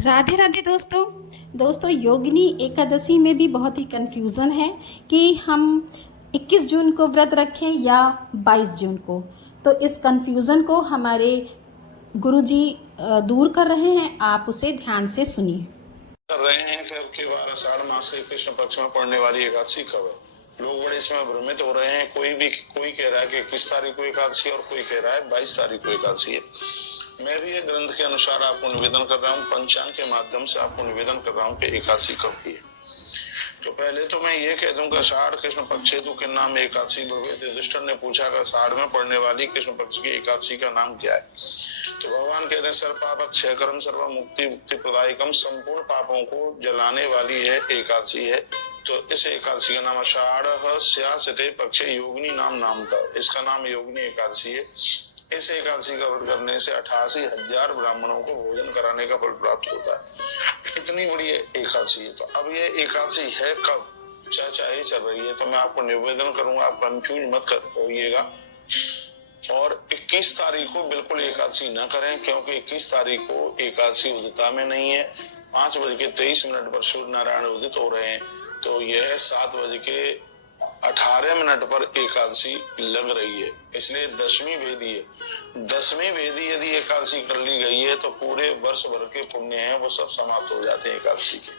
राधे राधे दोस्तों योगिनी एकादशी में भी बहुत ही कन्फ्यूज़न है कि हम 21 जून को व्रत रखें या 22 जून को। तो इस कन्फ्यूज़न को हमारे गुरुजी दूर कर रहे हैं, आप उसे ध्यान से सुनिए। कर रहे हैं कि अब की बार आषाढ़ मास के कृष्ण पक्ष में पड़ने वाली एकादशी कब है। लोग बड़े इसमें भ्रमित हो रहे हैं। कोई कह रहा है कि 21 तारीख को एकादशी है और कोई कह रहा है 22 तारीख को एकादशी है। मैं भी एक ग्रंथ के अनुसार आपको निवेदन कर रहा हूँ, पंचांग के माध्यम से आपको निवेदन कर रहा हूँ कि एकादशी कब की है। तो पहले तो मैं ये कह दूंगा आषाढ़ कृष्ण पक्ष हेतु के नाम एकादशी भगवत युधिष्ठिर ने पूछा कि आषाढ़ में पड़ने वाली कृष्ण पक्ष की एकादशी का नाम क्या है। तो भगवान कहते हैं सर्व पाप क्षय कर्म सर्व मुक्ति मुक्ति प्रदायकम, संपूर्ण पापों को जलाने वाली है एकादशी है। तो इस एकादशी का नाम आषाढ़ स्यासते पक्षे योगिनी नाम था। इसका नाम योगिनी एकादशी है। इस एकादशी का व्रत करने से 88,000 ब्राह्मणों को भोजन कराने का फल प्राप्त होता है। इतनी बड़ी एकादशी है। तो अब ये एकादशी है कब, चर्चा ही चल रही है। तो मैं आपको निवेदन करूंगा, आप कंफ्यूज मत होइएगा। और 21 तारीख को बिल्कुल एकादशी न करें, क्योंकि 21 तारीख को एकादशी उदिता में नहीं है। 5:23 पर सूर्य नारायण उदित हो रहे हैं। तो यह 7:18 पर एकादशी लग रही है, इसलिए 10वीं वेदी है। 10वीं वेदी यदि एकादशी कर ली गई है तो पूरे वर्ष भर के पुण्य हैं वो सब समाप्त हो जाते हैं एकादशी के।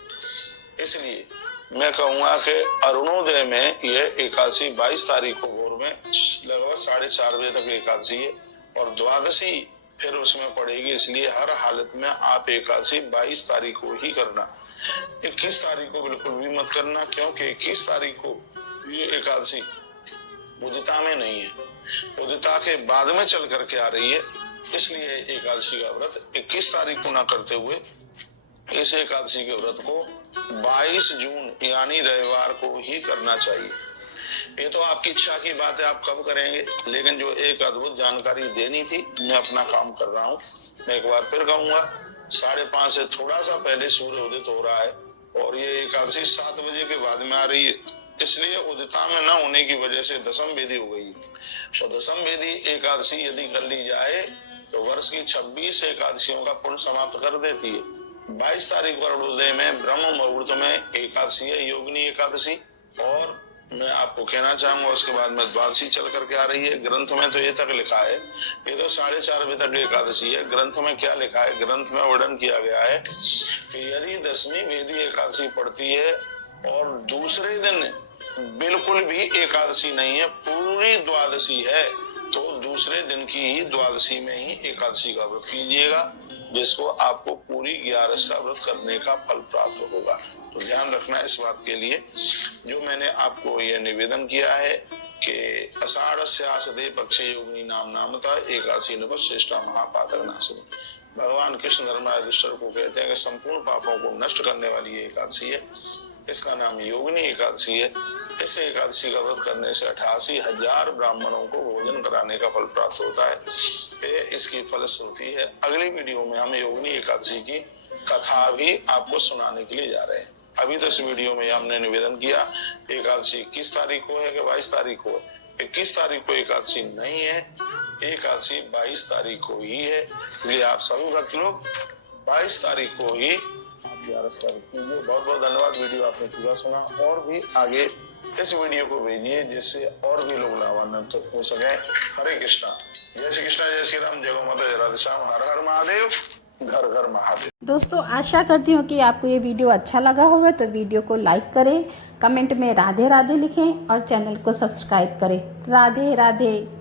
इसलिए मैं कहूंगा कि अरुणोदय में यह एकादशी 22 तारीख को भोर में लगभग 4:30 बजे तक एकादशी है और द्वादशी फिर उसमें पड़ेगी। इसलिए हर हालत में आप एकादशी 22 तारीख को ही करना, 21 तारीख को बिल्कुल भी मत करना, क्योंकि 21 तारीख को ये एकादशी उदिता में नहीं है, उदिता के बाद में चल करके आ रही है। इसलिए एकादशी का व्रत 21 तारीख को ना करते हुए इस एकादशी के व्रत को 22 जून यानी रविवार को ही करना चाहिए। ये तो आपकी इच्छा की बात है, आप कब करेंगे, लेकिन जो एक अद्भुत जानकारी देनी थी मैं अपना काम कर रहा हूँ। मैं एक बार फिर कहूंगा 5:30 से थोड़ा सा पहले सूर्य उदित हो रहा है और ये एकादशी 7 बजे के बाद में आ रही है। इसलिए उदिता में न होने की वजह से दशम वेदी हो गई। तो दशम वेदी एकादशी यदि कर ली जाए तो वर्ष की 26 एकादशियों का पुण्य समाप्त कर देती है। 22 तारीख पर अरुणोदय में ब्रह्म मुहूर्त में एकादशी है, योगिनी एकादशी। और मैं आपको कहना चाहूंगा उसके बाद में द्वादशी चल करके आ रही है। ग्रंथ में तो ये तक लिखा है, ये तो 4:30 बजे तक एकादशी है। ग्रंथ में क्या लिखा है, ग्रंथ में वर्णन किया गया है कि यदि 10वीं वेदी एकादशी पड़ती है और दूसरे दिन बिल्कुल भी एकादशी नहीं है, पूरी द्वादशी है, तो दूसरे दिन की ही द्वादशी में ही एकादशी का व्रत कीजिएगा, जिसको आपको पूरी 11 का व्रत करने का फल प्राप्त होगा। तो ध्यान रखना इस बात के लिए जो मैंने आपको यह निवेदन किया है कि आषाढ़ स्यासते पक्षे योगिनी नामता एकादशी नवश्रेष्ठा महापातक नाशिनी। भगवान कृष्ण धर्मराज युधिष्ठिर को कहते हैं कि संपूर्ण पापों को नष्ट करने वाली एकादशी है। इसका नाम योगिनी एकादशी है। इस एकादशी का व्रत करने से 88,000 ब्राह्मणों को भोजन कराने का फल प्राप्त होता है। ये इसकी फलश्रुति है। अगली वीडियो में हम योगिनी एकादशी की कथा भी आपको सुनाने के लिए जा रहे हैं। अभी तो इस वीडियो में हमने निवेदन किया एकादशी 21 तारीख को है कि 22 तारीख को है। 21 तारीख को एकादशी नहीं है, एकादशी 22 तारीख को ही है। इसलिए आप सभी भक्त लोग 22 तारीख को ही 11 तारीख को। बहुत बहुत धन्यवाद, वीडियो आपने पूरा सुना। और भी आगे इस वीडियो को भेजिए जिससे और भी लोग लाभान्वित हो सके। हरे कृष्णा, जय श्री कृष्णा, जय श्री राम, जय गौ माता, जय राधे श्याम, हर हर महादेव, घर घर महादेव। दोस्तों आशा करती हूँ कि आपको ये वीडियो अच्छा लगा होगा, तो वीडियो को लाइक करें, कमेंट में राधे राधे लिखें और चैनल को सब्सक्राइब करें। राधे राधे।